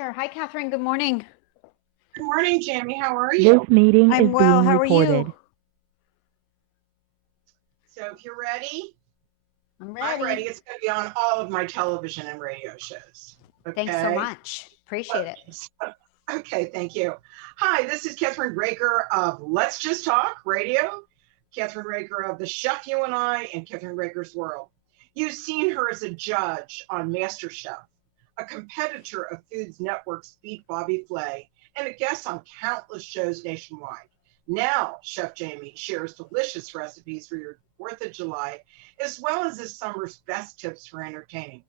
Sure. Hi, Catherine. Good morning. Good morning, Jamie. How are This you? meeting is I'm well. being How are recorded. you? So if you're ready, I'm I'm ready. ready. It's going to be on all of my television and radio shows. Thanks so Okay. much. Appreciate it. Okay. Thank you. Hi, this is Catherine Raker of Let's Just Talk Radio, Catherine Raker of The Chef You and I, and Catherine Raker's World. You've seen her as a judge on MasterChef, a competitor of Foods Network's Beat Bobby Flay, and a guest on countless shows nationwide. Now, Chef Jamie shares delicious recipes for your 4th of July, as well as this summer's best tips for entertaining.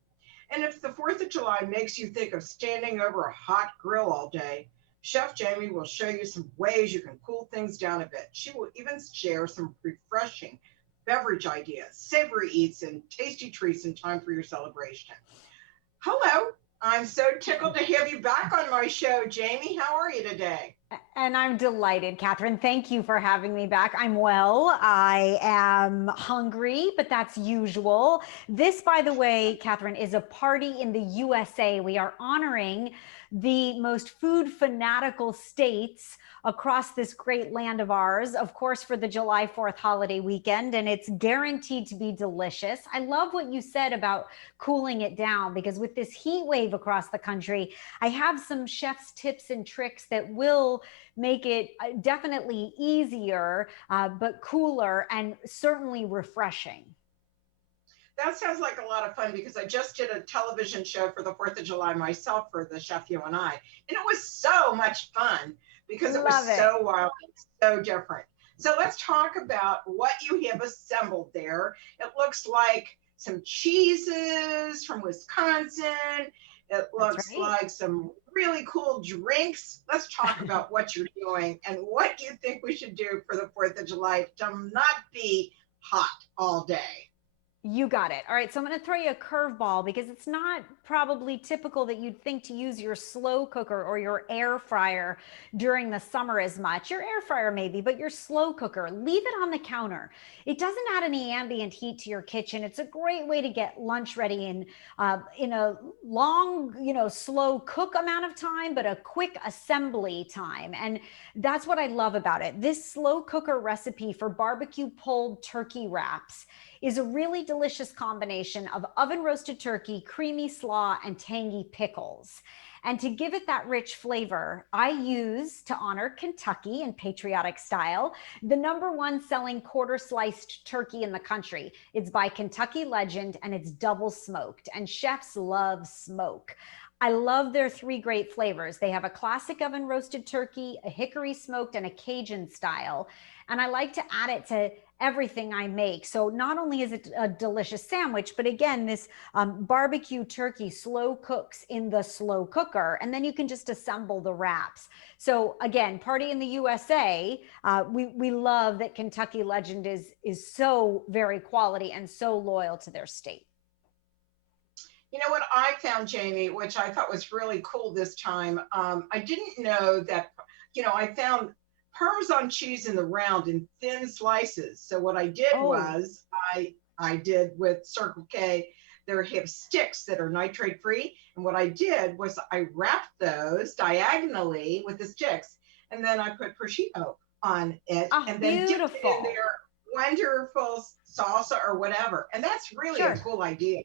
And if the 4th of July makes you think of standing over a hot grill all day, Chef Jamie will show you some ways you can cool things down a bit. She will even share some refreshing beverage ideas, savory eats, and tasty treats in time for your celebration. Hello, I'm so tickled to have you back on my show, Jamie. How are you today? And I'm delighted, Catherine. Thank you for having me back. I'm well. I am hungry, but that's usual. This, by the way, Catherine, is a party in the USA. We are honoring the most food fanatical states across this great land of ours, of course, for the July 4th holiday weekend, and it's guaranteed to be delicious. I love what you said about cooling it down because with this heat wave across the country, I have some chef's tips and tricks that will make it definitely easier, but cooler and certainly refreshing. That sounds like a lot of fun because I just did a television show for the 4th of July myself for the Chef You and I. And it was so much fun because it was Love it. so wild and so different. So let's talk about what you have assembled there. It looks like some cheeses from Wisconsin. It That's looks right. like some really cool drinks. Let's talk about what you're doing and what you think we should do for the 4th of July to not be hot all day. You got it. All right. So I'm going to throw you a curveball because it's not probably typical that you'd think to use your slow cooker or your air fryer during the summer as much. Your air fryer maybe, but your slow cooker, leave it on the counter. It doesn't add any ambient heat to your kitchen. It's a great way to get lunch ready in a long, slow cook amount of time, but a quick assembly time. And that's what I love about it. This slow cooker recipe for barbecue pulled turkey wraps is a really delicious combination of oven roasted turkey, creamy slaw, and tangy pickles. And to give it that rich flavor, I use, to honor Kentucky in patriotic style, the #1 selling quarter sliced turkey in the country. It's by Kentucky Legend and it's double smoked. And chefs love smoke. I love their 3 great flavors. They have a classic oven roasted turkey, a hickory smoked, and a Cajun style. And I like to add it to everything I make. So not only is it a delicious sandwich, but again, this barbecue turkey slow cooks in the slow cooker, and then you can just assemble the wraps. So again, party in the USA. We love that Kentucky Legend is so very quality and so loyal to their state. You know what I found, Jamie, which I thought was really cool this time? I didn't know that, I found Parmesan cheese in the round in thin slices. So what I did Oh, was I did with Circle K, they have sticks that are nitrate free. And what I did was I wrapped those diagonally with the sticks, and then I put prosciutto on it, ah, and then dipped it in beautiful. their wonderful salsa or whatever. And that's really a Sure. cool idea.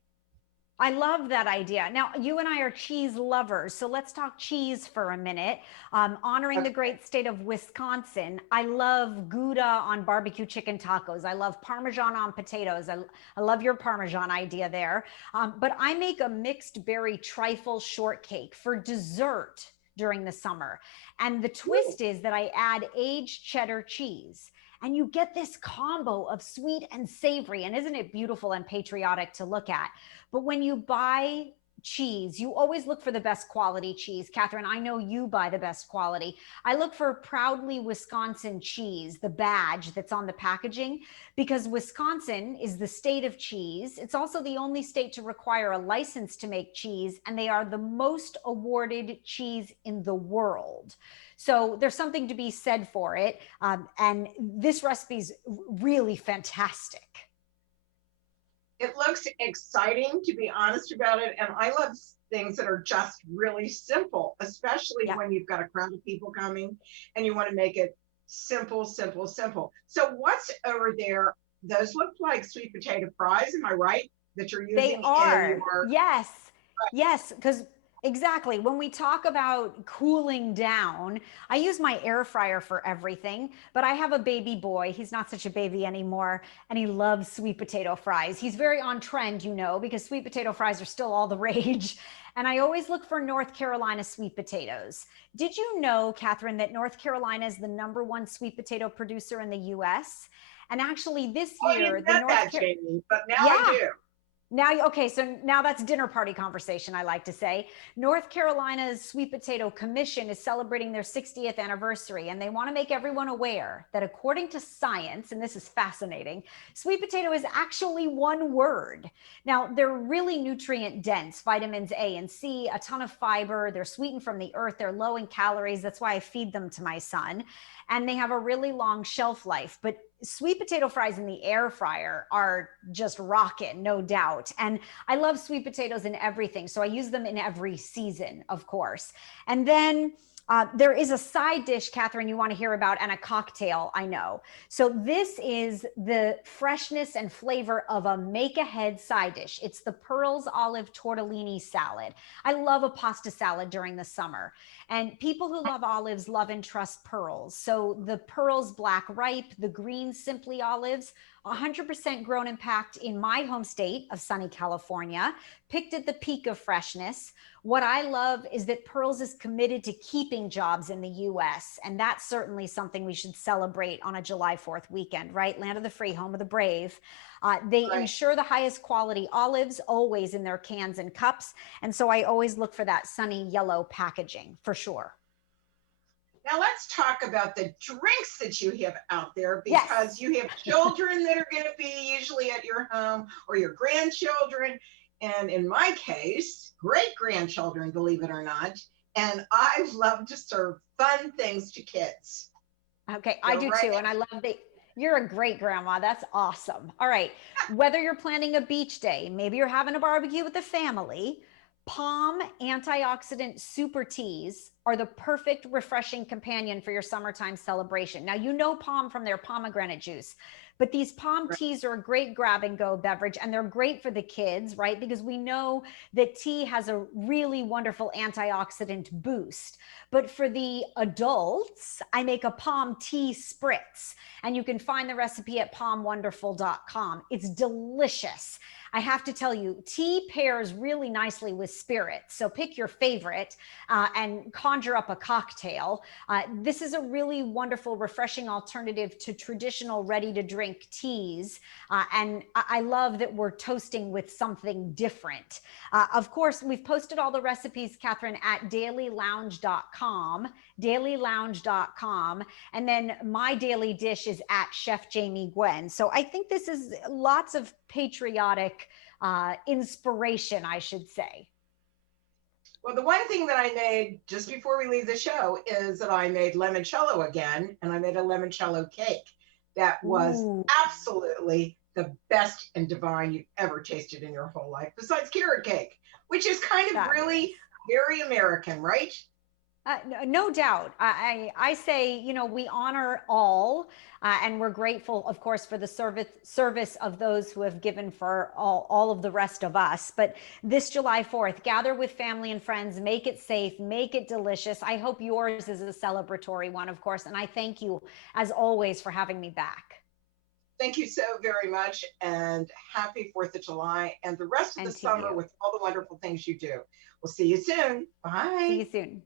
I love that idea. Now, you and I are cheese lovers, so let's talk cheese for a minute. Honoring the Okay. great state of Wisconsin, I love Gouda on barbecue chicken tacos. I love Parmesan on potatoes. I love your Parmesan idea there. But I make a mixed berry trifle shortcake for dessert during the summer. And the Ooh. twist is that I add aged cheddar cheese. And you get this combo of sweet and savory. And isn't it beautiful and patriotic to look at? But when you buy cheese, you always look for the best quality cheese. Catherine, I know you buy the best quality. I look for Proudly Wisconsin cheese, the badge that's on the packaging, because Wisconsin is the state of cheese. It's also the only state to require a license to make cheese, and they are the most awarded cheese in the world. So there's something to be said for it. And this recipe is really fantastic. It looks looks exciting, to be honest about it. And I love things that are just really simple, especially Yeah. when you've got a crowd of people coming and you want to make it simple, simple, simple. So what's over there? Those look like sweet potato fries. Am I right? That you're They using in are. your, Yes. Yes. Because exactly when we talk about cooling down, I use my air fryer for everything, but I have a baby boy. He's not such a baby anymore, and he loves sweet potato fries. He's very on trend, because sweet potato fries are still all the rage. And I always look for North Carolina sweet potatoes. Did you know, Catherine, that North Carolina is the #1 sweet potato producer in the US? And actually, this oh, I year, didn't the know North that, Car- Jamie, but now I yeah, do. okay, so now that's dinner party conversation, I like to say. North Carolina's Sweet Potato Commission is celebrating their 60th anniversary, and they want to make everyone aware that according to science, and this is fascinating, sweet potato is actually one word. Now, they're really nutrient dense, vitamins A and C, a ton of fiber, they're sweetened from the earth, they're low in calories. That's why I feed them to my son. And they have a really long shelf life. But sweet potato fries in the air fryer are just rocking, no doubt. And I love sweet potatoes in everything. So I use them in every season, of course. And then there is a side dish, Catherine, you want to hear about, and a cocktail, I know. So this is the freshness and flavor of a make-ahead side dish. It's the Pearls Olive Tortellini salad. I love a pasta salad during the summer. And people who love olives love and trust pearls. So the Pearls Black Ripe, the green Simply olives, 100% grown and packed in my home state of sunny California, picked at the peak of freshness. What I love is that Pearls is committed to keeping jobs in the US. And that's certainly something we should celebrate on a July 4th weekend, right? Land of the free, home of the brave. They Right. ensure the highest quality olives always in their cans and cups. And so I always look for that sunny yellow packaging for sure. Now let's talk about the drinks that you have out there, Yes. because you have children that are going to be usually at your home, or your grandchildren. And in my case, great grandchildren, believe it or not. And I love to serve fun things to kids. Okay, I Go do right too. And I love that you're a great grandma. That's awesome. All right. Whether you're planning a beach day, maybe you're having a barbecue with the family, Palm antioxidant super teas are the perfect refreshing companion for your summertime celebration. Now, you know Palm from their pomegranate juice, but these Palm ahead. teas are a great grab and go beverage, and they're great for the kids, right? Because we know that tea has a really wonderful antioxidant boost. But for the adults, I make a Palm tea spritz, and you can find the recipe at palmwonderful.com. It's delicious. I have to tell you, tea pairs really nicely with spirits. So pick your favorite and conjure up a cocktail. This is a really wonderful, refreshing alternative to traditional ready to drink teas. And I love that we're toasting with something different. Of course, we've posted all the recipes, Catherine, at dailylounge.com, dailylounge.com. And then my daily dish is at Chef Jamie Gwen. So I think this is lots of patriotic inspiration, I should say. Well, the one thing that I made just before we leave the show is that I made limoncello again, and I made a limoncello cake that was Ooh, absolutely the best and divine you've ever tasted in your whole life, besides carrot cake, which is kind of really fabulous. very American, right? No doubt. I say, we honor all, and we're grateful, of course, for the service of those who have given for all of the rest of us. But this July 4th, gather with family and friends, make it safe, make it delicious. I hope yours is a celebratory one, of course. And I thank you, as always, for having me back. Thank you so very much, and happy 4th of July and the rest of the And to summer you. with all the wonderful things you do. We'll see you soon. See Bye. you soon.